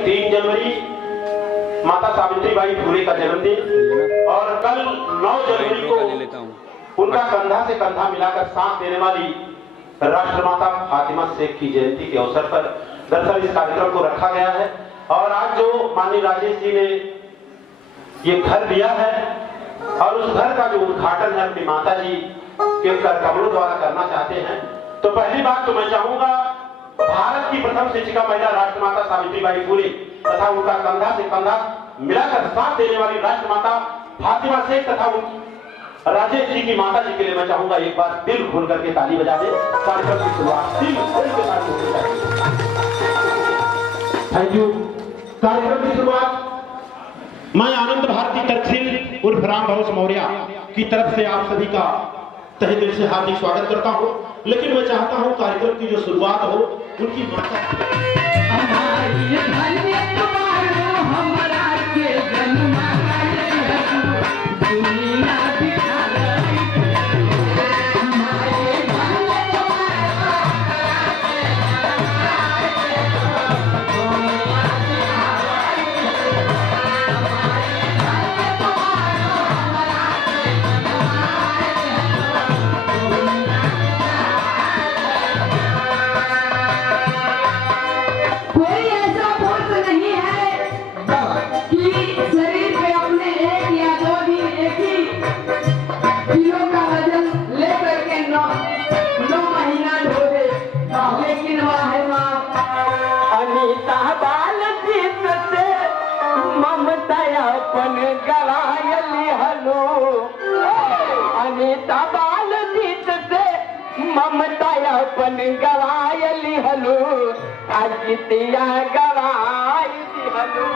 3 जनवरी माता सावित्रीबाई फुले का जन्मदिन और कल 9 जनवरी को उनका कंधा से कंधा मिलाकर सांस देने वाली राष्ट्रमाता फातिमा शेख की जयंती के अवसर पर दरअसल इस कार्यक्रम को रखा गया है। और आज जो माननीय राजेश जी ने ये घर लिया है और उस घर का जो उद्घाटन है अपनी माता जी के कमलों द्वारा करना चाहते हैं, तो पहली बात तो मैं चाहूंगा भारत की प्रथम शिक्षिका महिला राष्ट्रमाता सावित्रीबाई फुले तथा उनका कंधा से कंधा मिलाकर साथ देने वाली राष्ट्रमाता फातिमा शेख तथा राजेश जी की माता जी के लिए मैं चाहूंगा एक बार दिल खोल करके ताली बजा दे। कार्यक्रम की शुरुआत दिल खोल के साथ होनी चाहिए। Thank you. कार्यक्रम की शुरुआत मैं आनंद भारती तर्कशील उर्फ राम भरोस मौर्य की तरफ से आप सभी का तहे दिल से हार्दिक स्वागत करता हूं। लेकिन मैं चाहता हूं कार्यक्रम की जो शुरुआत हो उनकी माता ममतायापन गवायली हलो अजितिया गवायली हलो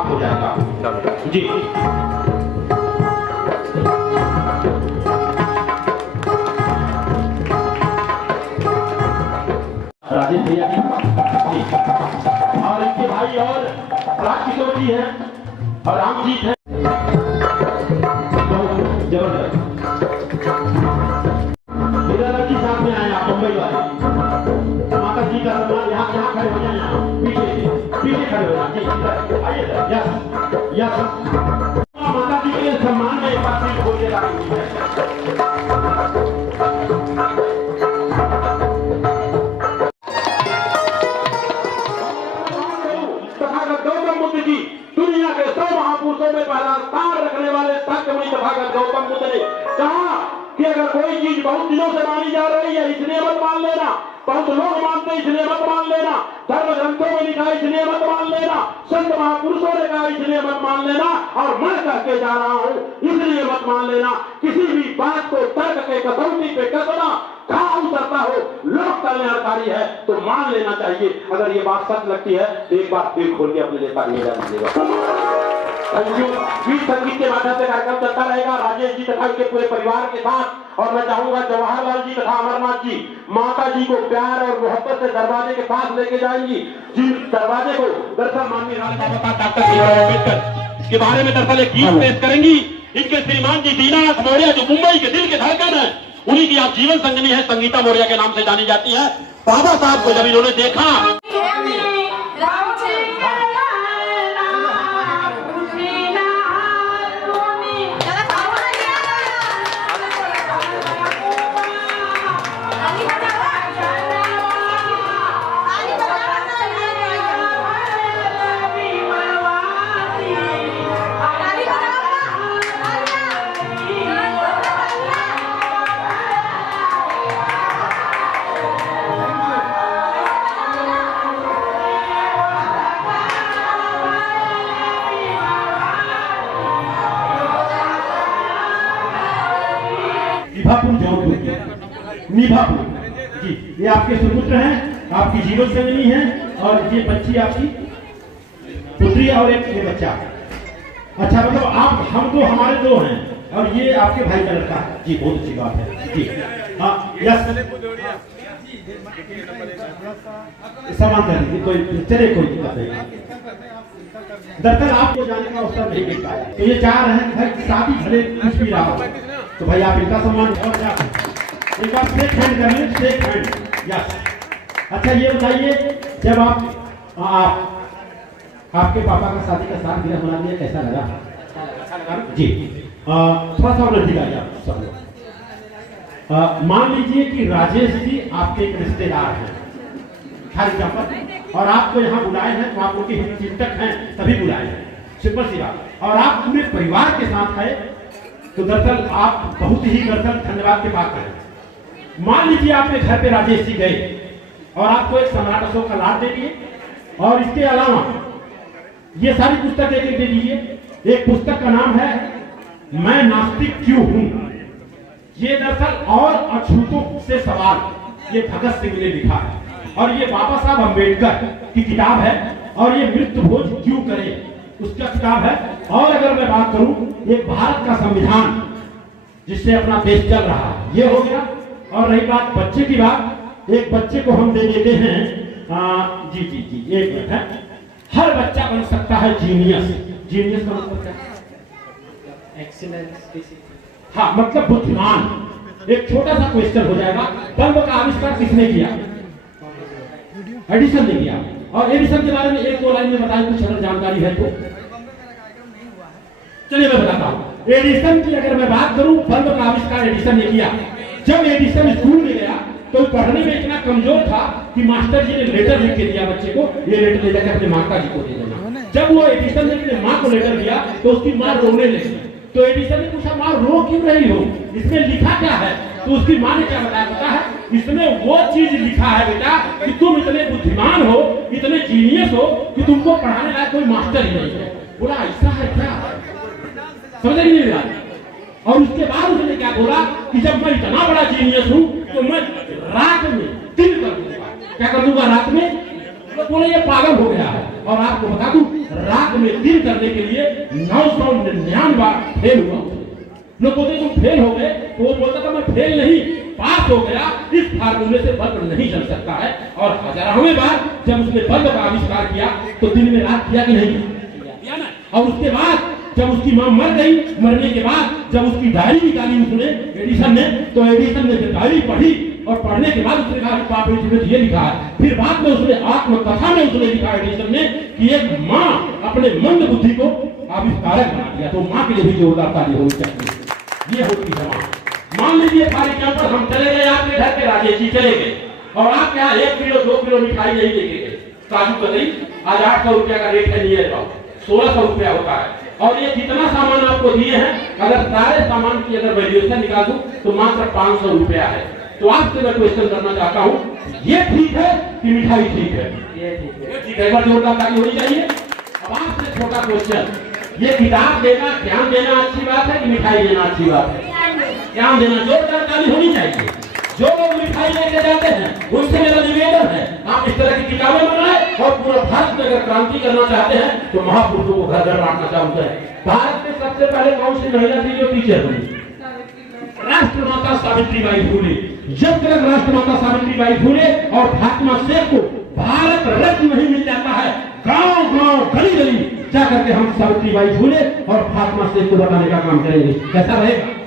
हो जाएगा जी। राजेश भैया जी और इनके भाई और राजकिशोर जी हैं और रामजीत हैं। जबरदस्त मेरा लड़की साथ में आए आप मुंबई वाले माता जी का सम्मान यहाँ खड़े हो जाए, पीछे खड़े हो जाए। आइए यस माता जी के सम्मान में एक बात नहीं बोलिएगा। तथागत गौतम बुद्ध जी दुनिया के 100 महापुरुषों में पहला स्थान रखने वाले शाक्यमुनि तथागत गौतम बुद्ध ने कहा कि अगर कोई चीज बहुत दिनों से मानी जा रही है इसलिए मत मान लेना, बहुत लोग मानते इसलिए मत मान लेना, धर्म ग्रंथों में लिखा इसलिए मत मान लेना, संत महापुरुषों ने कहा इसलिए मत मान लेना और मैं कह के जा रहा हूं इसलिए मत मान लेना। किसी भी बात को तर्क के कसौटी पे कसना घाव उतरता हो, लोक कल्याणकारी है तो मान लेना चाहिए। अगर ये बात सच लगती है तो एक बार दिल खोल के अपने लिए ताली बजा दीजिएगा। गीत संगीत के माध्यम से कार्यक्रम चलता रहेगा राजेश जी तथा उनके पूरे परिवार के साथ। और मैं चाहूंगा जवाहरलाल जी तथा अमरनाथ जी माता जी को प्यार और मोहब्बत से दरवाजे के पास लेके जाएंगी, जिन दरवाजे को दरअसल माननीय डॉक्टर भीमराव अम्बेडकर के बारे में दरअसल एक गीत पेश करेंगी। इनके श्रीमान जी दीनानाथ मौर्य जो मुंबई के दिल के धड़कन है, उन्हीं की आप जीवन संगिनी है, संगीता मौर्य के नाम से जानी जाती है। बाबा साहब को जब इन्होंने देखा निभापुर जी, ये आपके सुपुत्र हैं, आपकी जीवन संगिनी है और ये बच्ची आपकी पुत्री और एक ये बच्चा। अच्छा, मतलब आप हम तो हमारे दो हैं और ये आपके भाई का लड़का है जी, बहुत अच्छी बात है जी। हाँ यस, सामान कर लीजिए, कोई चले, कोई दिक्कत नहीं। दरअसल आपको जाने का अवसर नहीं मिल पाया, तो ये चाह रहे हैं भाई शादी भले कुछ भी रहा हो, तो भाई आप इनका सम्मान और क्या एक बार शेक हैंड कर लें, शेक हैंड। यस, अच्छा ये बताइए, जब आप आपके पापा का शादी का सालगिरह मना लिया, कैसा लगा जी? थोड़ा सा नजदीक आइए आप सब लोग। मान लीजिए कि राजेश जी आपके एक रिश्तेदार हैं, फॉर एग्जाम्पल, और आपको यहाँ बुलाए हैं, तो आप लोग के चिंतक हैं तभी बुलाए हैं, सिंपल सी बात, और आप पूरे परिवार के साथ हैं, तो दरअसल आप बहुत ही दरअसल धन्यवाद के पात्र हैं। मान लीजिए आपके घर पे राजेश जी गए और आपको एक सम्राट अशोक का लाभ दे दिए, और इसके अलावा ये सारी पुस्तक एक दे दीजिए। एक पुस्तक का नाम है मैं नास्तिक क्यों हूं, ये दरअसल और अछूतों से सवाल, ये भगत सिंह ने लिखा है, और ये बाबा साहब अम्बेडकर की किताब है, और ये मृत्यु भोज क्यों करें उसका किताब है। और अगर मैं बात करूं, एक भारत का संविधान जिससे अपना देश चल रहा है, ये हो गया। और रही बात बच्चे की बात, एक बच्चे को हम दे देते हैं जी जी जी, एक मिनट है, हर बच्चा बन सकता है जीनियस। जीनियस का मतलब क्या है? एक्सीलेंस। हाँ, मतलब बुद्धिमान। एक छोटा सा क्वेश्चन हो जाएगा, बल्ब का आविष्कार किसने किया? एडिसन ने किया। और एडिसन के बारे में एक दो लाइन में बताएं, कुछ अगर जानकारी है तो। चलिए मैं बताता हूँ। एडिसन की अगर मैं बात करूं, बल्ब का आविष्कार एडिसन ने किया। जब एडिसन स्कूल में गया तो पढ़ने में इतना कमजोर था कि मास्टर जी ने लेटर लिख के दिया बच्चे को, ये लेटर ले जाकर अपने माता जी को दे देना। जब वो एडिसन ने अपने माँ को लेटर दिया तो उसकी माँ रोने लगी, तो एडिसन ने पूछा, माँ रो क्यों रही हो, इसमें लिखा क्या है? तो उसकी माँ ने क्या बताया पता है? इसमें वो चीज लिखा है बेटा कि तुम इतने बुद्धिमान हो, इतने जीनियस हो कि तुमको पढ़ाने लायक कोई मास्टर ही नहीं है। बोला ऐसा है क्या? समझ नहीं रहा। और उसके बाद उसने क्या बोला कि जब मैं इतना बड़ा जीनियस हूं तो मैं रात में दिन कर दूंगा। क्या कर दूंगा रात में? तो बोले ये पागल हो गया है। और आपको बता दूं, रात में दिन करने के लिए 999 बार फेल हुआ। लोग बोलते तुम फेल हो गए, तो वो बोलता था मैं फेल नहीं, पास हो गया, इस फार्मूले से बल्ब नहीं चल सकता है। और हजारों बार जब उसने बल्ब का आविष्कार किया तो दिन में रात किया कि नहीं किया ना। और उसके बाद जब उसकी मां मर गई, मरने के बाद जब उसकी डायरी निकाली उसने एडिसन ने, तो एडिसन ने डायरी पढ़ी और पढ़ने के बाद उसने कहा पाप इसमें ये लिखा है। फिर बाद में उसने आत्मकथा में उसने लिखा एडिसन ने कि एक मां अपने मंद बुद्धि को आविष्कारक बना दिया। तो मां के लिए भी जोरदार ताली होनी चाहिए। ये होती है मां। मान लीजिए फॉर एग्जाम्पल हम चले गए आपके घर पे, राजेश जी चले गए, और आप यहाँ 1 किलो 2 किलो मिठाई नहीं लेके गए, काजू कतरी आज 800 रुपया का रेट है, नियर अबाउट 1600 रुपया होता है। और ये जितना सामान आपको दिए हैं, अगर सारे सामान की अगर वैल्यूएशन निकाल दूं तो मात्र 500 रुपया है। तो आपसे मैं क्वेश्चन करना चाहता हूँ, ये ठीक है कि मिठाई ठीक है? ये ठीक है। एक बार जोरदार ताली होनी चाहिए। अब आपसे छोटा क्वेश्चन, ये किताब देना, ज्ञान देना अच्छी बात है कि मिठाई देना अच्छी बात है? ज्ञान देना। जोरदार ताली होनी चाहिए। जो लोग मिठाई लेके जाते हैं उनसे मेरा निवेदन है, आप इस तरह की किताबें बनाएं, और पूरा भारत में अगर क्रांति करना चाहते हैं तो महापुरुषों को घर घर बांटना चाहते हैं। भारत में सबसे पहले कौन सी महिला थी जो टीचर बनी? राष्ट्रमाता सावित्रीबाई फुले। जब तक राष्ट्रमाता सावित्रीबाई फुले और फातिमा शेख को भारत रत्न नहीं मिल जाता है, गांव गांव गली गली जाकर के हम सावित्रीबाई फुले और फातिमा शेख को बताने का काम करेंगे। कैसा रहेगा?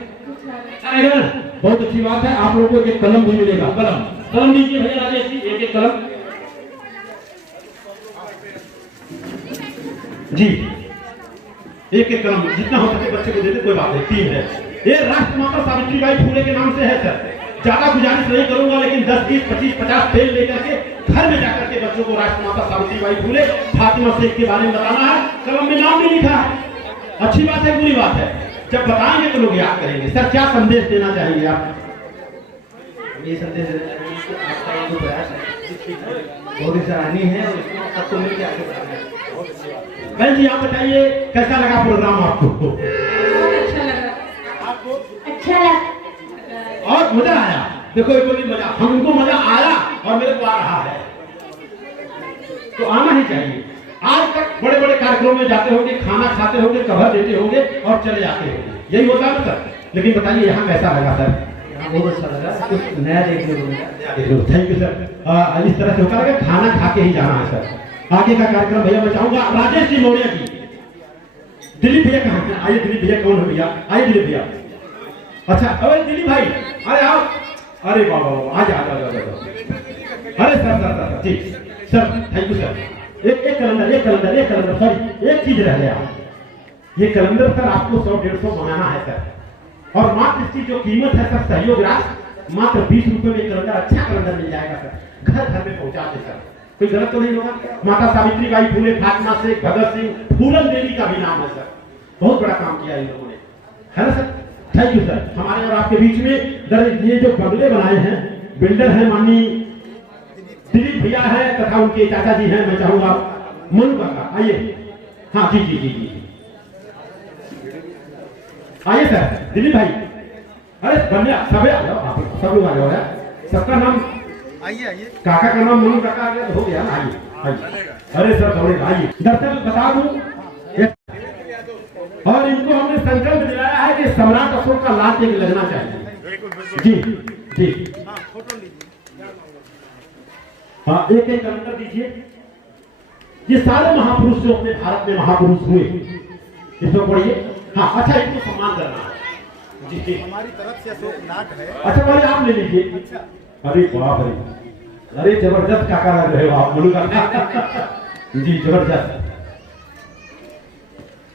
बहुत अच्छी बात है। आप लोगों को एक कलम भी मिलेगा। कलम दीजिए भैया राजेश जी, एक कलम जी, एक कलम जितना हो सके बच्चे को दे दे, कोई बात नहीं, 3 है। ये राष्ट्रमाता सावित्रीबाई फुले के नाम से है सर। ज्यादा गुजारिश नहीं करूंगा, लेकिन 10, 20, 25, 50 पेन लेकर के घर में जाकर के बच्चों को राष्ट्रमाता सावित्रीबाई फुले, फातिमा शेख के बारे में बताना है। कलम में नाम भी लिखा है। अच्छी बात है, बुरी बात है? जब बताएंगे तो लोग याद करेंगे। सर क्या संदेश देना चाहेंगे आप? ये संदेश आपका ये जो प्रयास है बहुत ही सराहनीय है, और इसको सबको मिलकर आगे बढ़ाना है। बहन जी आप बताइए कैसा लगा प्रोग्राम आपको? अच्छा लगा। आपको अच्छा लगा और मजा आया? देखो ये कोई मजा, हमको मजा आया और मेरे को आ रहा है, तो आना ही चाहिए। आज तक बड़े बड़े कार्यक्रमों में जाते होंगे, खाना खाते होंगे, कवर देते होंगे और चले जाते होंगे, यही होता है सर। लेकिन बताइए यहाँ कैसा लगा सर? बहुत अच्छा लगा, कुछ नया देखने को मिला। Thank you sir. इस तरह से होता है खाना खा के ही जाना है सर। आगे का कार्यक्रम भैया मैं चाहूंगा राजेश जी मौर्य की। दिलीप भैया कहाँ हैं? आइए दिलीप भैया, कौन है भैया? आइए दिलीप भैया। अच्छा अरे दिलीप भाई, अरे आओ। अरे वाह वाह, आ जा। अरे sir ji sir, thank you sir. एक कैलेंडर सॉरी, एक चीज रह गया। ये कैलेंडर सर आपको 100-150 बनाना है सर, और मात्र इसकी जो कीमत है सर, सहयोग राशि मात्र 20 रुपए में कैलेंडर, अच्छा कैलेंडर मिल जाएगा सर, घर घर में पहुंचा दे सर। कोई गलत तो नहीं होगा? माता सावित्री बाई फुले, फातिमा शेख, भगत सिंह, फूलन देवी का भी नाम है सर। बहुत बड़ा काम किया इन लोगों ने, है ना सर? Thank you sir. हमारे और आपके बीच में ये जो बंगले बनाए हैं, बिल्डर है माननीय दिलीप भैया है, तथा उनके चाचा जी हैं, मैं चाहूंगा मनु काका आइए। हाँ जी आइए सर, दिलीप भाई। अरे बढ़िया, सब लोग आ जाओ यार। सबका नाम आइए। काका का नाम मनु काका आ गया तो हो गया ना, आइए। अरे सर दौड़ेगा, आइए। दरअसल बता दूं, और इनको हमने संकल्प दिलाया है कि सम्राट अशोक का लाल टिक लगना चाहिए। जी हाँ, एक कैलेंडर दीजिए। ये सारे महापुरुष जो अपने भारत में महापुरुष हुए, इसमें पढ़िए। हाँ अच्छा, इनको सम्मान करना है जी। हमारी तरफ से अशोक नाट है। अच्छा पहले आप ले लीजिए। अरे बाप रे, अरे जबरदस्त काका लग रहे हो आप, मनु काका जी, जबरदस्त।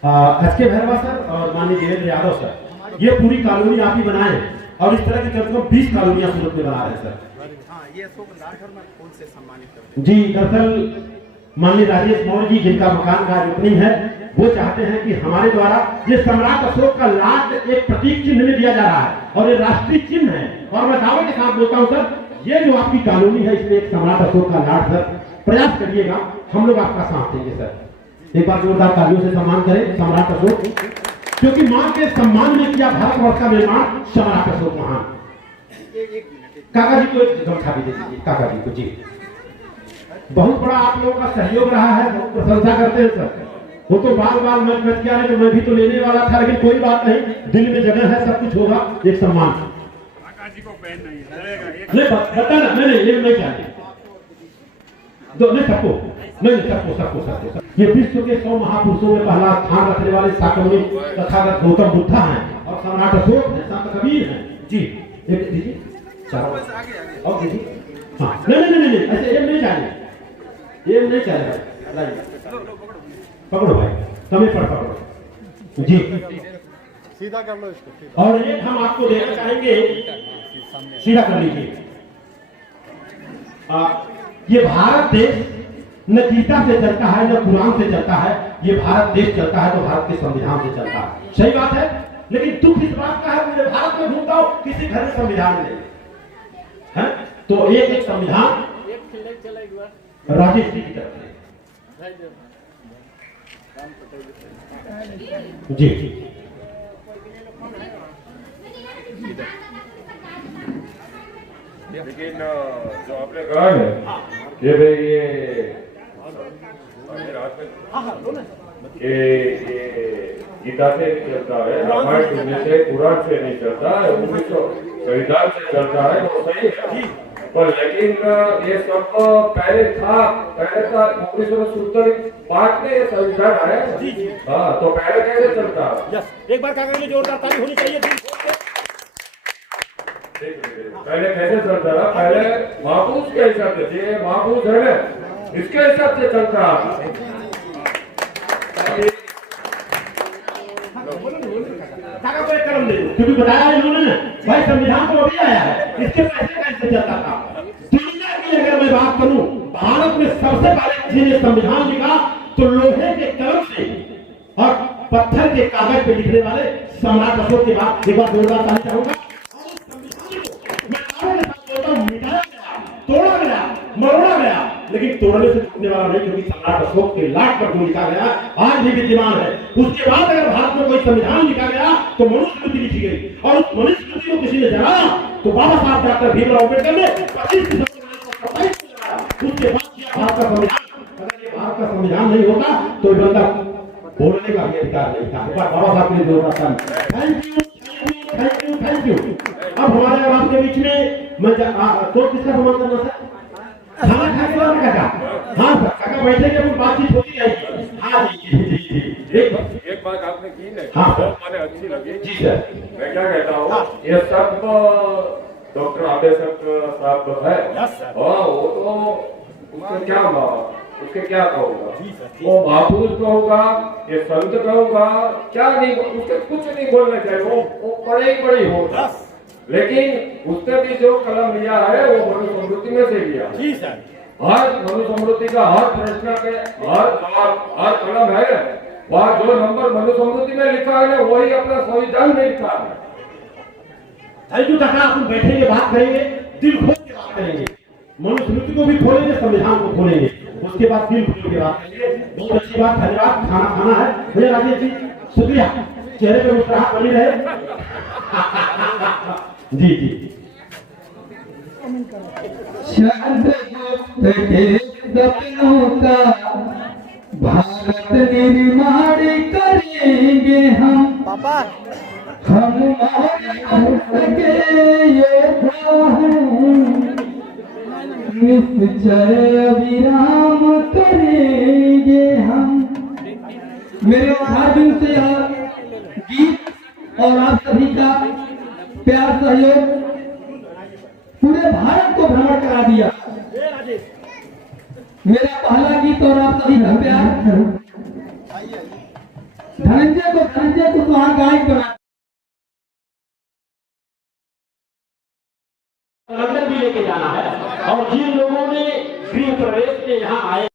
एचके भैरवा सर और माननीय वीरेंद्र यादव सर, ये पूरी कॉलोनी आप ही बनाए, और इस तरह की कम से कम 20 कॉलोनियां सूरत में बना रहे हैं सर। हाँ, ये अशोक नाट और मैं फूल से सम्मानित करता हूं। जी दरअसल माननीय राजेश मौर्य जी, जिनका मकान का ओपनिंग है, वो चाहते हैं कि हमारे द्वारा ये सम्राट अशोक का लाट एक प्रतीक चिन्ह में दिया जा रहा है, और ये राष्ट्रीय चिन्ह है। और मैं दावे के साथ बोलता हूँ सर, ये जो आपकी कॉलोनी है, इसमें एक सम्राट अशोक का लाट सर प्रयास करिएगा, हम लोग आपका साथ देंगे सर। एक बार जोरदार तालियों से सम्मान करें सम्राट अशोक, क्योंकि मां के सम्मान में किया भारतवर्ष का निर्माण सम्राट अशोक महान। काका जी को एक गमछा भी दे दीजिए, काका जी को। जी बहुत बड़ा आप लोगों का सहयोग रहा है, बहुत प्रशंसा करते हैं सर। वो तो बार बार मैं क्या है, तो मैं भी तो लेने वाला था, लेकिन कोई बात नहीं, दिल में जगह है, सब कुछ होगा। एक सम्मान काका जी को पहन नहीं बता ना, नहीं चाहिए दो, नहीं सबको। ये विश्व के 100 महापुरुषों में पहला स्थान रखने वाले साकर्णी तथागत गौतम बुद्धा हैं, और सम्राट अशोक हैं, संत कबीर हैं जी। एक दीजिए, और दीजिए। हाँ नहीं, ऐसे ये नहीं चाहिए, पकड़ो भाई, समय पर पकड़ो जी, सीधा कर लो इसको। और एक हम आपको देना चाहेंगे, सीधा कर लीजिए। ये भारत देश न गीता से चलता है, न कुरान से चलता है, ये भारत देश चलता है तो भारत के संविधान से चलता है। सही बात है, लेकिन दुख इस बात का है, मुझे भारत में घूमता हूं, किसी घर में संविधान नहीं है, तो एक संविधान राजेश जी की तरफ से जी। लेकिन जो आपने कहा है कि भाई ये गीता से नहीं चलता है, रामायण सुनने से, कुरान से नहीं चलता है, संविधान से चलता है, वो सही है। पर लेकिन ये सब पहले था 1970 में ये संविधान आया। हाँ, तो पहले कैसे चलता? एक बार कागज में जोरदार ताली होनी चाहिए। पहले कैसे चलता था? पहले महफूज के हिसाब से, महफूज है ना, इसके हिसाब से चलता। क्योंकि बताया इन्होंने ना भाई, संविधान तो अभी आया है, इसके पहले कैसे चलता था? दुनिया की अगर मैं बात करूं, भारत में सबसे पहले किसी ने संविधान लिखा तो लोहे के कलम से और पत्थर के कागज पे लिखने वाले सम्राट अशोक के बाद एक बार जोरदार ताली चाहूंगा। मिटाया गया, तोड़ा गया, मरोड़ा गया, लेकिन तोड़ने से टूटने वाला नहीं, क्योंकि सम्राट अशोक के लाट पर जो लिखा गया आज भी विद्यमान है। उसके बाद अगर भारत में कोई संविधान लिखा गया तो मनुस्मृति लिखी गई, और उस मनुस्मृति को किसी ने जलाया तो बाबा साहब डॉक्टर भीमराव अम्बेडकर ने 25 दिसंबर 1927 को जलाया। उसके बाद किया भारत का संविधान। अगर ये भारत का संविधान नहीं होता तो बंदा बोलने का भी अधिकार नहीं था। बाबा साहब के लिए जोरदार thank you thank you thank you. अब हमारे और आपके बीच में मैं तो किसका सम्मान करना सर? खाना खा के बाद काका, हाँ सर काका बैठेंगे वो बातचीत होती रहेगी। हाँ जी जी जी जी एक बात आपने की नहीं, हाँ सर, मुझे अच्छी लगी जी सर। मैं क्या कहता हूँ, ये सब डॉक्टर आदेशक साहब तो है, हाँ वो तो उसके क्या कहूँगा, वो महापुरुष कहूँगा, ये संत कहूँगा, क्या नहीं, उसके कुछ नहीं बोलना चाहिए, वो बड़े ही बड़ी होगा, लेकिन उसने भी जो कलम लिया है वो मनु स्मृति में से लिया। जी सर, हर मनु स्मृति का हर प्रश्न के हर कलम है, वहाँ जो नंबर मनु स्मृति में लिखा है वही अपना संविधान में लिखा है। थैंक यू काका, अपन बैठेंगे बात करेंगे, दिल खोल के बात करेंगे, मनुस्मृति को भी खोलेंगे, संविधान को खोलेंगे, उसके बाद दिल खोल के बात करेंगे। बहुत अच्छी बात, धन्यवाद। खाना खाना है भैया राजेश जी, शुक्रिया, चेहरे पे मुस्कुराहट बनी रहे। जी जी सपनों का भारत निर्माण करेंगे हम पापा, हम सके योद्धा हैं, निश्चय विराम करेंगे हम। मेरे हर दिन से गीत और आप सभी का प्यार सहयोग पूरे भारत को भ्रमण करा दिया। मेरा पहला गीत और आप सभी का प्यार धनंजय को वहां गायक बना, लंदन भी लेके जाना है। और जिन लोगों ने गृह प्रवेश के यहाँ आए,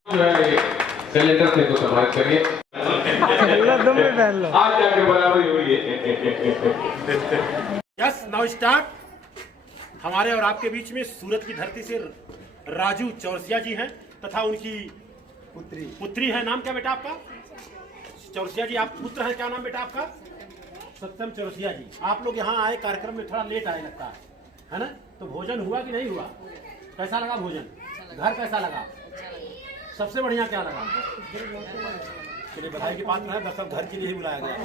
सिलेंडर से तो समाज करिए, आज जाके बराबरी हुई है। Yes now start. हमारे और आपके बीच में सूरत की धरती से राजू चौरसिया जी हैं तथा उनकी पुत्री है। नाम क्या बेटा आपका? चौरसिया जी, आप पुत्र हैं, क्या नाम बेटा आपका? सत्यम चौरसिया जी। आप लोग यहाँ आए, कार्यक्रम में थोड़ा लेट आए लगता है ना? तो भोजन हुआ कि नहीं हुआ? कैसा लगा भोजन? घर कैसा लगा? सबसे बढ़िया क्या लगा? चलिए बधाई की बात है, दरअसल घर के लिए ही बुलाया गया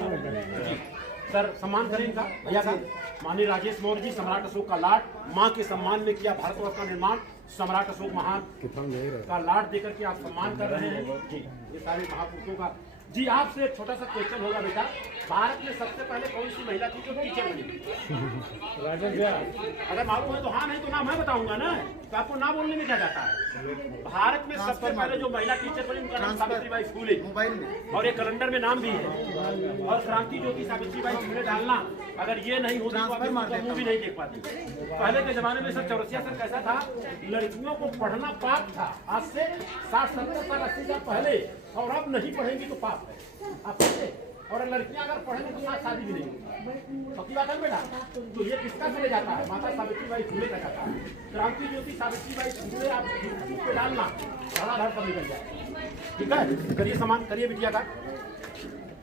जी। सर सम्मान करें इनका, भैया का। माननीय राजेश मौर्य जी, सम्राट अशोक का लाड, मां के सम्मान में किया भारतवर्ष का निर्माण, सम्राट अशोक महान का लाड देकर के आप सम्मान कर रहे हैं जी। ये सारे महापुरुषों का जी। आपसे एक छोटा सा क्वेश्चन होगा बेटा, भारत में सबसे पहले कौन सी महिला थी जो टीचर बनी? अगर मालूम है तो हाँ, नहीं तो ना मैं बताऊंगा ना, तो आपको ना बोलने में क्या जाता है। भारत में सबसे पहले जो महिला टीचर बनी उनका नाम सावित्रीबाई फुले, और ये कैलेंडर में नाम भी है। और क्रांति ज्योति सावित्रीबाई फुले डालना, अगर ये नहीं होती तो आप मूवी नहीं देख पाती। पहले के जमाने में सर चौरसिया सर कैसा था, लड़कियों को पढ़ना पाप था, आज से 60-70 साल 80 साल पहले, और अब नहीं पढ़ेंगी तो पाप है, आप समझे। और लड़कियां अगर पढ़ेंगी तो साथ शादी भी नहीं होगी, पक्की बात है बेटा। तो ये किसका चले जाता है? माता सावित्रीबाई फुले का जाता है। क्रांति ज्योति सावित्रीबाई फुले आप यूट्यूब पे डालना, धड़ाधड़ पर निकल जाए, ठीक है। करिए सम्मान, करिए बिटिया का।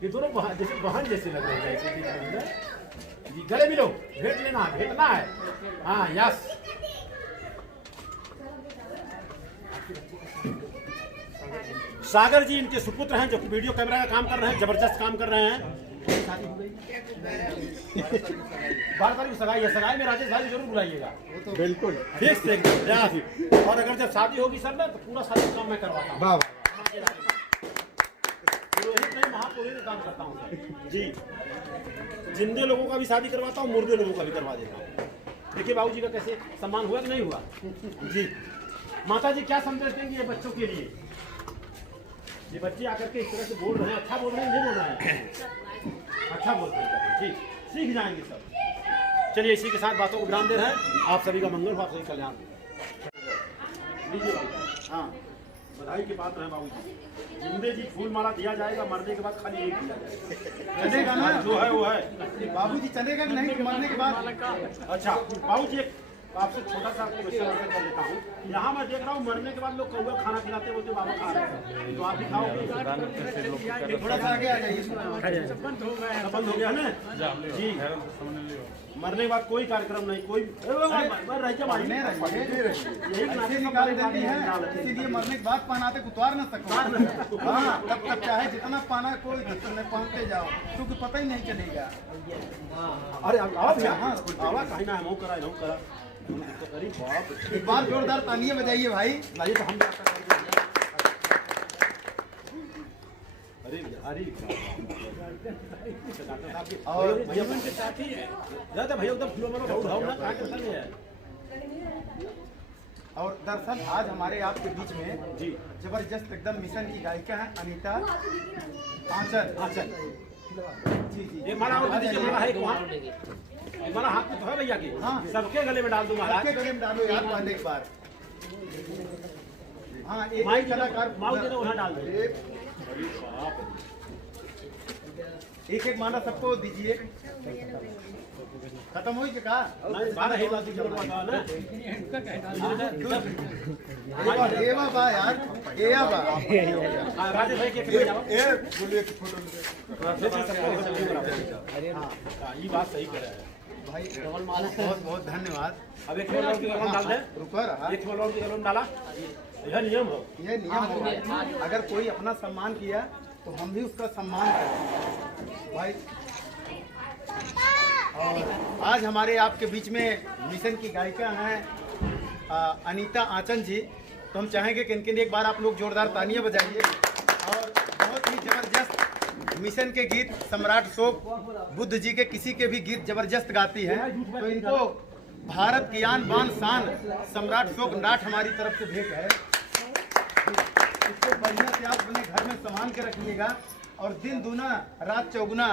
ये दोनों जैसे बहन जैसे लग रहे हैं, गले मिलो, भेंट लेना, भेंटना है। हाँ यस। सागर जी इनके सुपुत्र हैं जो वीडियो कैमरा का काम कर रहे हैं, जबरदस्त काम कर रहे हैं। शादी हो गई, बार-बार की सगाई है, सगाई में राजेश भाई जरूर बुलाइएगा, बिल्कुल ठीक से एकदम। और अगर जब शादी होगी सर ना, तो पूरा शादी काम मैं करवाता हूँ, पुरोहित नहीं महापुरोहित काम करता हूँ जी। जिंदे लोगों का भी शादी करवाता हूँ, मुर्दे लोगों का भी करवा देता हूँ। देखिए बाबू जी का कैसे सम्मान हुआ कि नहीं हुआ जी। माता जी क्या संदेश देंगे ये बच्चों के लिए? ये बच्चे आकर के इस तरह से बोल रहे हैं, अच्छा बोल रहे हैं, नहीं बोल रहे हैं, अच्छा बोल रहे हैं जी, सीख जाएंगे सब। चलिए इसी के साथ बातों को विराम दे रहे हैं। आप सभी का मंगल हो, आप सभी कल्याण। लीजिए बाबू, हाँ बधाई के पात्र हैं बाबू जी। जिंदे जी फूल माला दिया जाएगा, मरने के बाद खाली एक दिया जाएगा, चलेगा ना? जो है वो है। बाबू जी चलेगा कि नहीं मरने के बाद? अच्छा बाबू जी एक आपसे छोटा सा क्वेश्चन आंसर कर लेता हूँ। यहाँ मैं देख रहा हूँ मरने के बाद लोग कौआ खाना खिलाते बोलते बाबा खा रहे हैं, तो आप दिखाओगे? थोड़ा सा आगे आ जाइए। बंद हो गया ना जी। मरने के बाद कोई कार्यक्रम नहीं, कोई ऐसे निकाल देती है, इसीलिए मरने के बाद पहनाते उतार न सको। हाँ, तब तक चाहे जितना पाना कोई पहनते जाओ, क्योंकि पता ही नहीं चलेगा। अरे आओ भैया, हाँ आवा कहीं ना हम करा अरे बाप, एक बार जोरदार तालियां बजाइए भाई। नहीं तो हम अरे अरे और भैया के साथ ही है भैया एकदम फूलों में उठाओ ना, कहाँ के साथ है। और दरअसल आज हमारे आपके बीच में जी जबरदस्त एकदम मिशन की गायिका है अनीता आंचल। जी जी, ये हमारा और दीजिए, हमारा है वहाँ, हमारा हाथ में तो है भैया के। हाँ। सबके गले में डाल दूं महाराज। सबके गले में डालो यार पहले एक बार। हाँ, एक माइक कलाकार माउथ देना वहाँ डाल दो। एक एक माला सबको दीजिए। खत्म हुई क्या? नहीं, बारह ही बात दीजिए ना। एवा बा यार, एवा बा। राजेश भाई के जाओ। बोलिए कि फोटो ये बात सही कह रहा है भाई, बहुत बहुत धन्यवाद। अब एक फलों की कलम डाल दे, रुको रहा, एक फलों की कलम डाला, यह नियम हो। ये नियम होगा। अगर कोई अपना सम्मान किया तो हम भी उसका सम्मान करें भाई। और आज हमारे आपके बीच में मिशन की गायिका हैं अनीता आंचल जी, तो हम चाहेंगे कि इनके लिए एक बार आप लोग जोरदार तालियां बजाइए। और बहुत ही जबरदस्त मिशन के गीत सम्राट अशोक बुद्ध जी के किसी के भी गीत जबरदस्त गाती हैं, तो इनको भारत की आन बान शान सम्राट अशोक नाट हमारी तरफ से भेंट है। इसको बढ़िया से आप अपने घर में संभाल के रखिएगा और दिन दूना रात चौगुना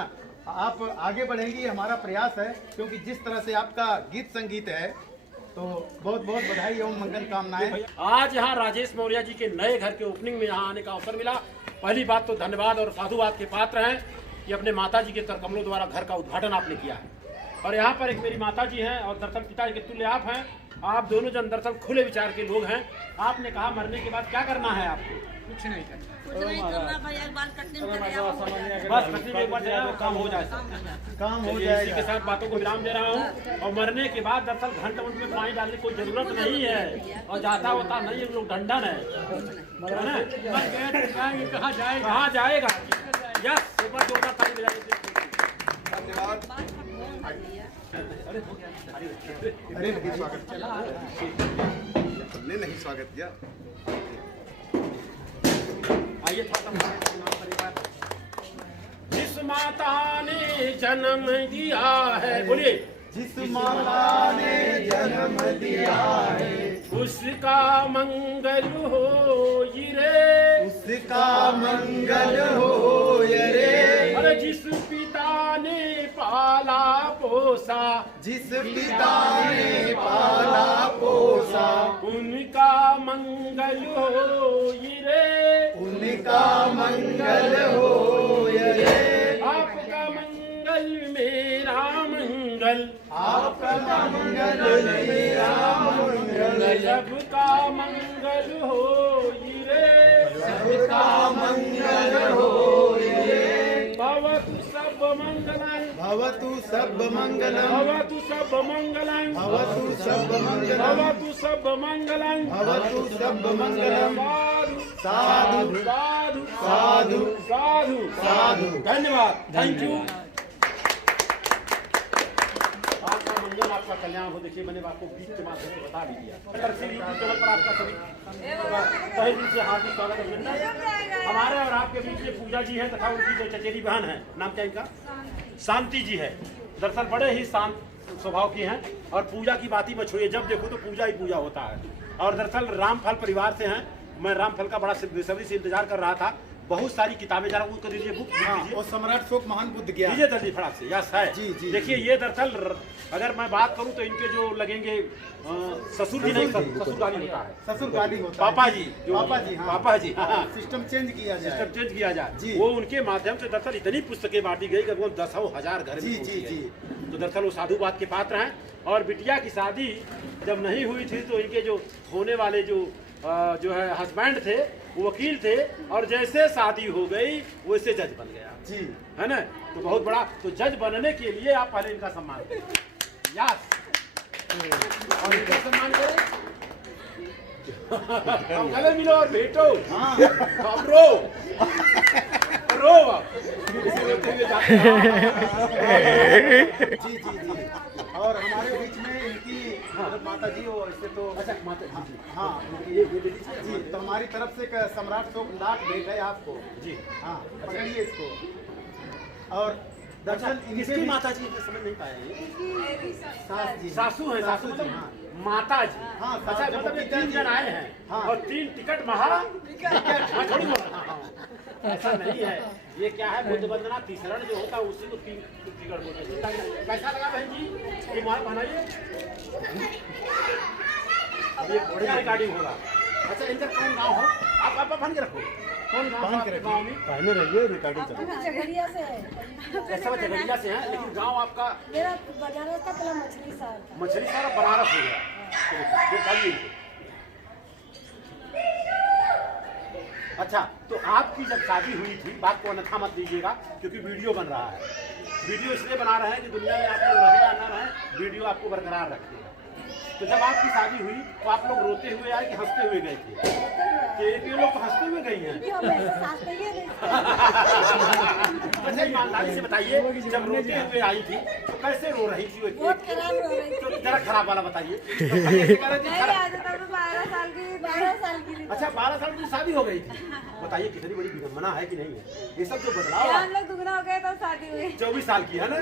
आप आगे बढ़ेंगे, ये हमारा प्रयास है। क्योंकि जिस तरह से आपका गीत संगीत है, तो बहुत बहुत बधाई एवं मंगल कामनाएं। आज यहाँ राजेश मौर्य जी के नए घर के ओपनिंग में यहाँ आने का अवसर मिला। पहली बात तो धन्यवाद और साधुवाद के पात्र हैं कि अपने माता जी के तरकमलों द्वारा घर का उद्घाटन आपने किया है। और यहाँ पर एक मेरी माता जी हैं और दरअसल पिताजी के तुल्य आप हैं। आप दोनों जन दरअसल खुले विचार के लोग हैं। आपने कहा मरने के बाद क्या करना है आपको? कुछ नहीं करना भाई, एक बार कटने में चले जाओ। बस कटने में एक बार जाए, काम हो जाए, काम हो इसी जाएगा। के साथ बातों को विराम दे रहा हूँ। और मरने के बाद दरअसल घंटे में पानी डालने की कोई जरूरत नहीं है और जाता होता नहीं है, लोग दंडन है ना? कहाँ जाएगा? यस, एक बार जोरदार ताली बजाइए। अरे नहीं स्वागत हमने नहीं स्वागत किया। आइए थोड़ा परिवार। जिस माता ने जन्म दिया है, बोलिए, जिस माता ने जन्म दिया है उसका मंगल हो ये रे, उसका मंगल हो ये रे। अरे जिस पिता ने पाला पोसा, जिस पिता ने पाला पोसा उनका मंगल हो ये रे, उनका मंगल हो ये रे। आपका मंगल मेरा मंगल, आपका मंगल मेरा मंगल, सबका मंगल हो ये रे, सबका मंगल हो ये रे। भवतु सब मंगलं, भवतु सब मंगलम, भवतु सब मंगलं, भवतु सब मंगलम, भवतु सब मंगलं, भवतु सब मंगलम। साधु साधु साधु साधु साधु। धन्यवाद, थैंक यू। आपका मंगल, आपका कल्याण हो। देखिए मैंने आपको बीच के माध्यम से बता भी दिया। चैनल पर आपका सभी तहे दिल से हार्दिक स्वागत है। हमारे और आपके बीच में पूजा जी हैं तथा उनकी जो चचेरी बहन है, नाम क्या इनका? शांति जी है। दरअसल बड़े ही शांत स्वभाव की हैं और पूजा की बात ही मत छोड़िए, जब देखो तो पूजा ही पूजा होता है। और दरअसल रामफल परिवार से हैं। मैं रामफल का बड़ा बेसब्री से इंतजार कर रहा था बहुत सारी किताबें जरा वो कर दीजिए, बुक हाँ, दीजिए और सम्राट अशोक महान बुद्ध ज्ञान। दीजिए जल्दी फटाक से। यस है जी, जी, देखिए ये दरअसल अगर मैं बात करूं तो इनके जो लगेंगे ससुर जी नहीं, ससुर गाली होता है, ससुर गाली होता है। पापा जी जो पापा जी, हाँ। पापा जी, हाँ सिस्टम चेंज किया जाए। सिस्टम चेंज किया जाए जी। वो उनके माध्यम से दरअसल इतनी पुस्तकें बांटी गई कि वो 10,000 घर में जी, पहुंची जी, है। जी। तो दरअसल वो साधुवाद के पात्र हैं। और बिटिया की शादी जब नहीं हुई थी तो इनके जो होने वाले जो है हस्बैंड थे वो वकील थे, और जैसे शादी हो गई वैसे जज बन गया जी, है ना। तो बहुत बड़ा, तो जज बनने के लिए आप पहले इनका सम्मान करें। यस, और इनका सम्मान करें। अब गले मिलो और भेटो। हाँ। अब रो रो अब। इसे रोते हुए जाते हैं। जी, जी, जी। और हमारे बीच में इनकी माता जी हो, इससे तो अच्छा माता जी, हाँ, ये जी, तो हमारी तरफ से एक सम्राट अशोक लाख भेंट है आपको। जी। हाँ, पकड़िए इसको। और दरअसल दरअसल इसकी इनके माता जी समझ नहीं पाए ये। सास जी, सासू है, सासू जी, मतलब हाँ। माता जी। हाँ, अच्छा सास- मतलब ये 3 जन आए हैं, हाँ। और 3 टिकट महा हाँ, थोड़ी बोल रहा हूँ। ऐसा नहीं है, ये क्या है बुद्ध वंदना तीसरण जो होता है उसी को 3 टिकट बोलते हैं। कैसा लगा बहन जी, ये माल बनाइए। अब ये बढ़िया रिकॉर्डिंग होगा। अच्छा इनका कौन गाँव हो? आप बन के रखो, कौन गाँव है आपके गाँव में? पहले रहिए रिकॉर्डिंग चल। झगड़िया से है। ऐसा वो झगड़िया से है, लेकिन गाँव आपका मेरा बनारस का पहला मछली सार था। मछली सारा बनारस हो गया। चलिए, दिखाइए इनको। अच्छा तो आपकी जब शादी हुई थी, बात को अन्यथा मत लीजिएगा क्योंकि वीडियो बन रहा है। वीडियो इसलिए बना रहे हैं कि दुनिया में आप लोग रहे या ना रहे, वीडियो आपको बरकरार रखेगा। तो जब आपकी शादी हुई तो आप लोग रोते हुए आए कि हंसते हुए गए थे? कि एक ये लोग तो हंसते हुए गई हैं। क्यों मैं सास नहीं है नहीं। अच्छा ईमानदारी से बताइए, जब रोते हुए आई थी तो कैसे रो रही थी? बहुत खराब हो रही तो थी। जरा खराब वाला बताइए। कैसे कह रही थी नहीं खराब? आज तक तो 12 साल की थी। अच्छा 12 साल की शादी हो गई थी। बताइए कितनी बड़ी विडम्बना है कि नहीं है? ये सब जो बदलाव हम है, लोग दुगना हो गए तब शादी हुई। 24 साल की है ना?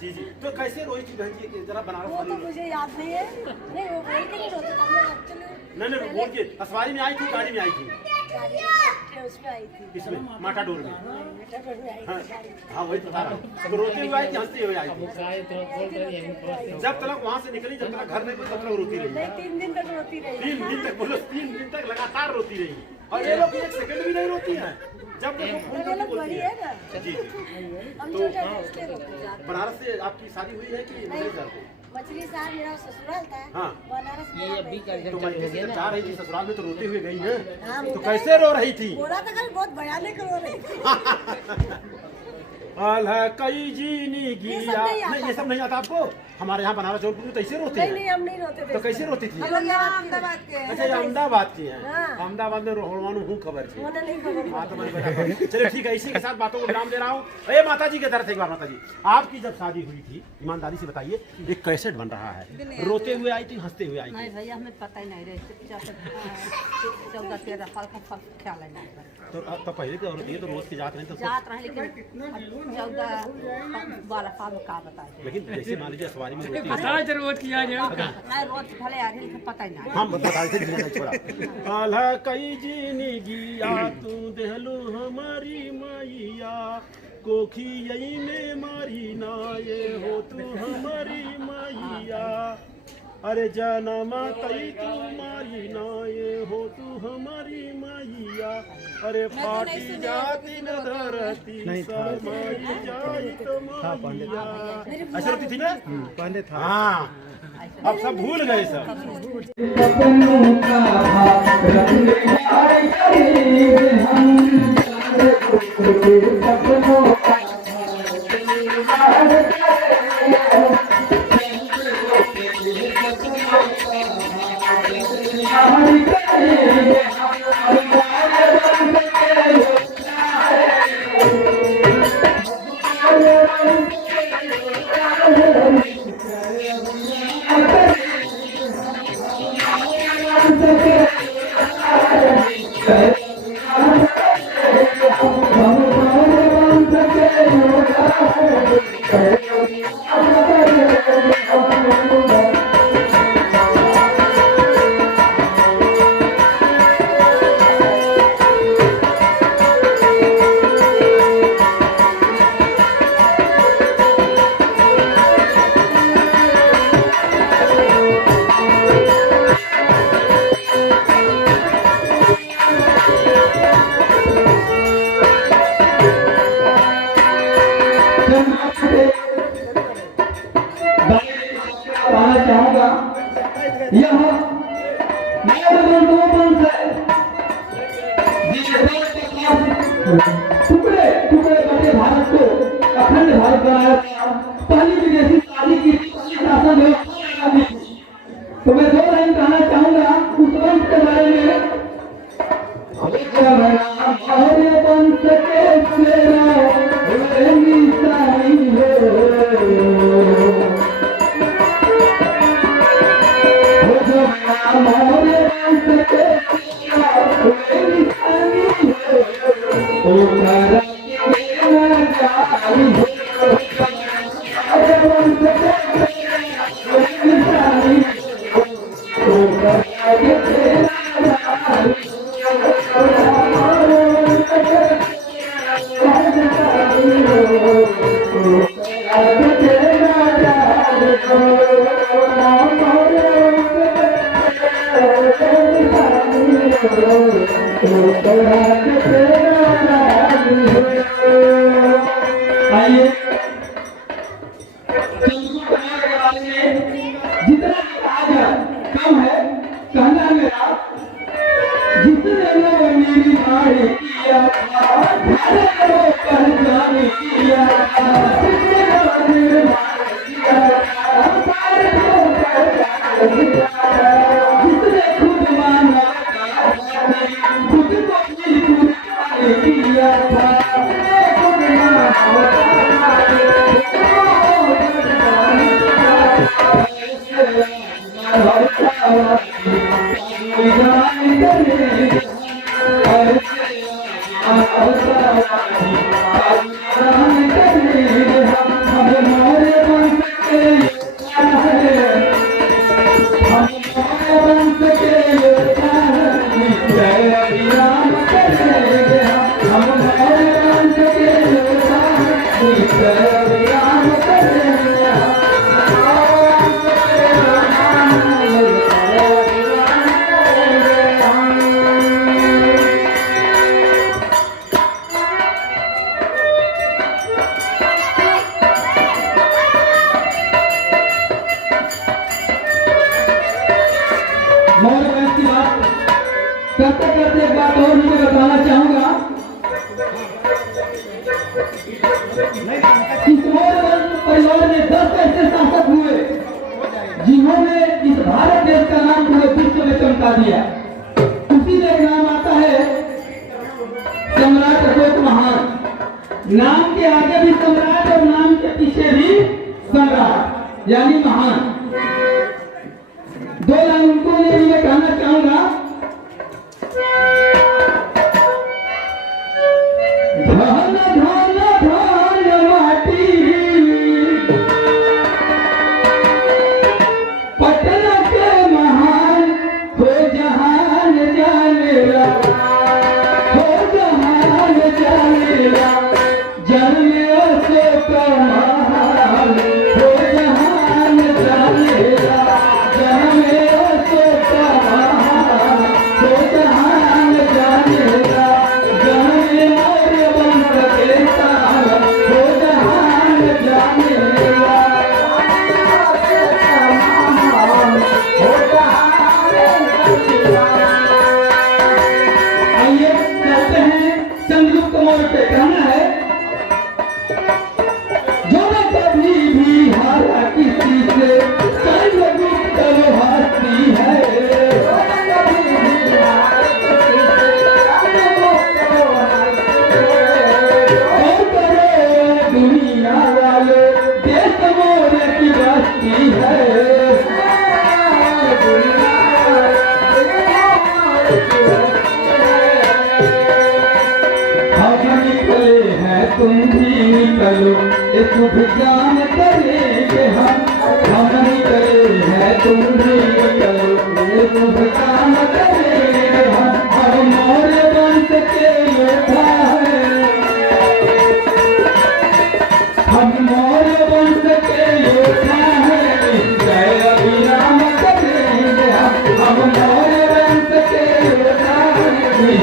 जी जी। तो कैसे रोई थी बहन जी? जरा बनारस वो तो वाली। मुझे याद नहीं है। नहीं वो बोल के नहीं रोते हम लोग एक्चुअली। नहीं बोल के सवारी में आई थी, गाड़ी में आई थी, उसमें आई थी। इसमें माटाडोर में। मीठापुर में आई हाँ थी गाड़ी। हाँ, वही बता रहा हूँ। तो रोते हुए आई थी, हंसते हुए आई थी? जब तक वहाँ से निकली, जब तक घर में कोई, तब तक रोती रही। नहीं 3 दिन तक रोती रही। 3 दिन तक, बोलो 3 दिन तक लगातार रोती रही। और ये लोग 1 सेकंड भी नहीं रोती हैं। जब तक वो फोन ये करके लोग बोलती बड़ी है। है ना। जी जी। हम तो छोटे हैं इसलिए रोते हैं। बनारस से आपकी शादी हुई है कि नहीं सर? मछली साहब मेरा ससुराल था। हाँ। बनारस में अभी तो महीने से जा रही थी ससुराल में, तो रोते हुए गई है। हाँ, तो रोते कैसे रो रही थी? बोला था कल बहुत भयानक रो रही थी। कई जीनी ये गिया। सब नहीं आता। नहीं ये सब नहीं आता आपको? हमारे यहाँ बनारस जौनपुर में तो ऐसे रोते नहीं हैं। नहीं हम नहीं रोते थे। तो कैसे रोती थी? हम लोग यहाँ अहमदाबाद के हैं। अच्छा ये अहमदाबाद की हैं। हाँ। अहमदाबाद में रोहड़वानू हूँ खबर थी। मुझे नहीं खबर। हाँ तो मैंने बताया। चलिए ठीक है, इसी के साथ बातों को विराम दे रहा हूँ। अरे माता जी के तरफ एक बार, माता जी आपकी जब शादी हुई थी, ईमानदारी से बताइए, एक कैसेट बन रहा है, रोते हुए आई थी, हंसते हुए आई नहीं थी? भैया हमें पता ही नहीं रहे 14-13 साल का फर्क ख्याल है नहीं। तो पहले तो औरत ये तो रोज की जात नहीं तो जात रहे लेकिन 14-12 साल में का बताए। लेकिन जैसे मान लीजिए सवारी में रोती है। नहीं रोज भले आ रही लेकिन पता ही नहीं। हम बता रहे थे छोड़ा। आल्हा कई जीनी गिया तू देहलू हमारी मैया, कोखी यही में मारी ना ये हो तू हमारी मैया। अरे जनमा तई तू मारी ना ये हो तू हमारी मैया। अरे फाटी जाती न धरती समाई जाई तो मैया। ऐसा रोती थी ना पहले था। हाँ, अब सब भूल गए सब। सपनों का रंग यार करेंगे हम, सपनों का बताना चाहूंगा यह टुकड़े टुकड़े बटे भारत को अखंड भारत बनाया था। पहली विदेशी शादी की शासन व्यवस्था थी। तो मैं 2 लाइन कहना चाहूंगा उस वंश के बारे में। हमारे वंश के सेना निशानी हो, हमारे वंश के सेना निशानी हो, ओ तारा की मेरा जानी हो, हमारे वंश के सेना निशानी हो, ओ तारा की मेरा जानी हो। आइए जितना आज कम है कहना मेरा, जितने लोग मेरी गाड़ी किया था पहचान किया था, जितने लोग मेरी गाड़ी किया था जितने खुद माना खुद को किया था, करते करते एक बात और मैं बताना चाहूंगा। इस परिवार में 10 ऐसे शासक हुए जिन्होंने इस भारत देश का नाम पूरे विश्व में चमका दिया। उसी में एक नाम आता है सम्राट अशोक महान। नाम के आगे भी सम्राट और नाम के पीछे भी सम्राट यानी महान। 2 लाइन उनको लिए मैं कहना चाहूंगा। धन धन धन माटी पटना के महान हो जहान जानेला, हो जहान जानेला, जन्मे अशोक महान हो जहान जानेला, जन्मे अशोक महान हो जहान जानेला, जन्मे मौर्य वंश के साल हो जहान जानेला, हो जहान जानेला। आइए चलते हैं चंद्रगुप्त मौर्य पे। कहना है जो न कभी भी हारा किसी से चंद्रगुप्त लोहाती है, जो न कभी भी हारा किसी से चंद्रगुप्त लोहाती है। और करो दुनिया वाले देश मौर्य की बस्ती है, दुनिया हम निकले हैं तुम भी निकलो ये शुभ काम करेंगे हम निकले हैं तुम भी निकलो ये शुभ काम करेंगे हम मौर्य वंश के योद्धा हैं, हम मौर्य वंश के योद्धा हैं, जय अभिराम करेंगे हम मौर्य वंश के योद्धा हैं,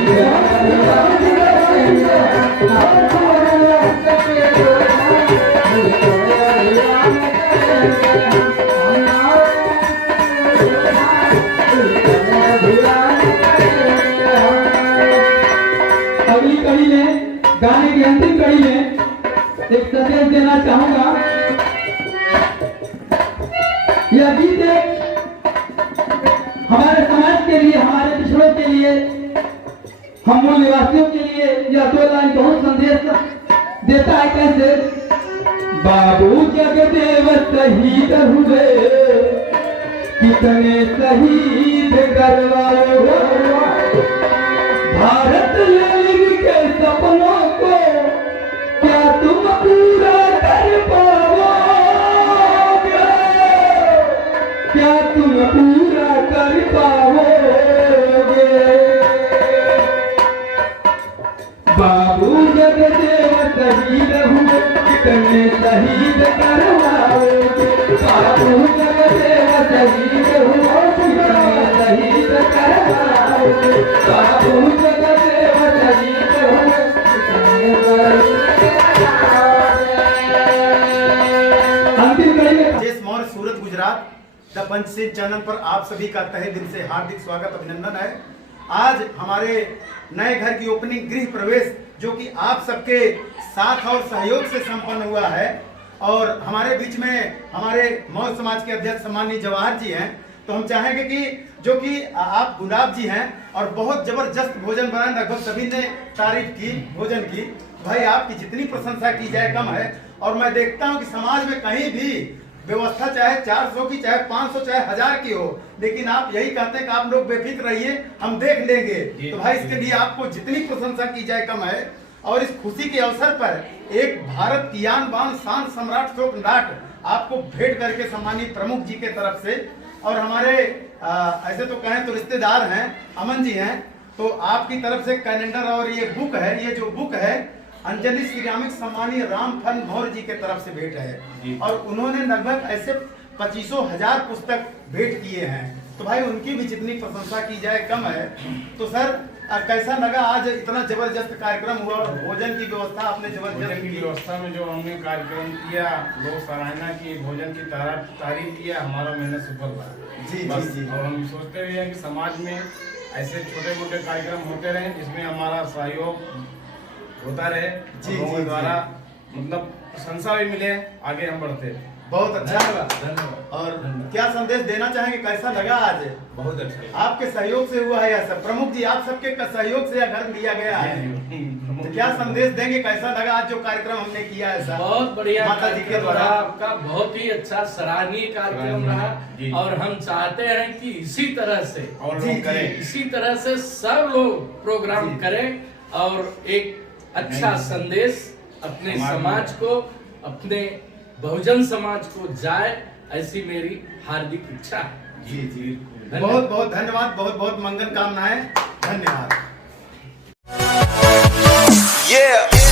जय अभिराम करेंगे हम मौर्य वंश के योद्धा हैं। देना चाहूंगा। यह गीत हमारे समाज के लिए, हमारे पिछड़ों के लिए, हम मूल निवासियों के लिए यह 2 लाइन बहुत संदेश देता है। कैसे? बाबू जगदेव शहीद हुए, कितने शहीद करवाए, भारत लाल के सपनों को क्या तुम पूरा कर पाओगे, क्या तुम पूरा कर पाओगे। बाबू जगदेव शहीद हुए, कितने शहीद करवाओगे, बाबू जगदेव शहीद हुए, कितने शहीद करवाओगे, बाबू जगदेव शहीद हुए, कितने शहीद करवाओगे। अंतिम राजेश मौर्य, सूरत, गुजरात। द पंचशील चैनल पर आप सभी का तहे दिल से हार्दिक स्वागत, अभिनंदन है। आज हमारे नए घर की ओपनिंग, गृह प्रवेश, जो कि आप सबके साथ और सहयोग से संपन्न हुआ है, और हमारे बीच में हमारे मौर्य समाज के अध्यक्ष सम्माननीय जवाहर जी हैं। तो हम चाहेंगे कि जो कि आप गुलाब जी हैं और बहुत जबरदस्त भोजन बनाए, लगभग सभी ने तारीफ की भोजन की। भाई आपकी जितनी प्रशंसा की जाए कम है। और मैं देखता हूं कि समाज में कहीं भी व्यवस्था चाहे 400 की, चाहे 500, चाहे 1000 की हो, लेकिन आप यही कहते हैं कि आप लोग बेफिक्र रहिए, हम देख लेंगे। तो भाई इसके लिए आपको जितनी प्रशंसा की जाए कम है। और इस खुशी के अवसर पर एक भारत की आन बान शान सम्राट शोकनाट आपको भेंट करके सम्मानित प्रमुख जी के तरफ से, और हमारे ऐसे तो कहें तो रिश्तेदार हैं, अमन जी हैं, तो आपकी तरफ से कैलेंडर और ये बुक है, ये जो बुक है अंजलि सिरामिक सम्मानीय रामफल मौर्य जी के तरफ से भेंट है। और उन्होंने लगभग ऐसे 25,000 पुस्तक भेंट किए हैं। तो भाई उनकी भी जितनी प्रशंसा की जाए कम है। तो सर कैसा लगा आज इतना जबरदस्त कार्यक्रम हुआ, और भोजन की व्यवस्था आपने जबरदस्त की व्यवस्था में जो हमने कार्यक्रम किया, लोग सराहना की, भोजन की तारीफ किया, हमारा मेहनत सफल रहा। जी बस, जी जी। और हम सोचते रहे हैं कि समाज में ऐसे छोटे मोटे कार्यक्रम होते रहे, जिसमें हमारा सहयोग होता रहे, जी लोगों जी द्वारा मतलब प्रशंसा भी मिले, आगे हम बढ़ते रहे। बहुत अच्छा लगा। धन्यवाद। और क्या संदेश देना चाहेंगे, कैसा लगा आज? बहुत अच्छा। आपके सहयोग से हुआ है यह सब, प्रमुख जी आप सबके सहयोग से यह घर लिया गया है। तो क्या संदेश देंगे, कैसा लगा आज जो कार्यक्रम हमने किया है सर? बहुत बढ़िया माता जी के द्वारा आपका बहुत ही अच्छा सराहनीय कार्यक्रम रहा, और हम चाहते हैं कि इसी तरह से और जी, लोग करें। इसी तरह से सब लोग प्रोग्राम करें, और एक अच्छा संदेश अपने समाज को, अपने बहुजन समाज को जाए, ऐसी मेरी हार्दिक इच्छा है। जी जी, बहुत बहुत धन्यवाद, बहुत बहुत मंगल कामनाएं, धन्यवाद। Yeah.